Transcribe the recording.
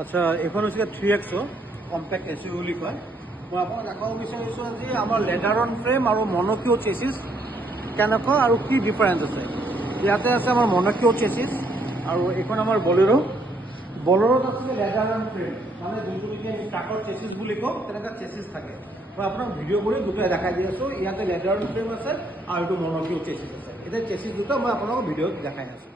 আচ্ছা, এখন হৈছে 3XO কম্পেক্ট এছইউ বুলি কয়। মই আপোনাক দেখাব বিচাৰিছোঁ আজি আমাৰ লেডাৰ অন ফ্ৰেম আৰু মনকিউ চেচিছ কেনেকুৱা আৰু কি ডিফাৰেঞ্চ আছে। ইয়াতে আছে আমাৰ মনকিউ চেচিছ আৰু এইখন আমাৰ বলেৰোত আছিলে লেডাৰ অন ফ্ৰেম, মানে যোনটো নেকি আমি ট্ৰাকৰ চেচিছ বুলি কওঁ তেনেকুৱা চেচিছ থাকে। মই আপোনাক ভিডিঅ' কৰি দুটাই দেখাই দি আছোঁ। ইয়াতে লেডাৰ অন ফ্ৰেম আছে আৰু এইটো মনকিউ চেচিছ আছে। এতিয়া চেচিছ দুটা মই আপোনাক ভিডিঅ'ত দেখাই আছোঁ।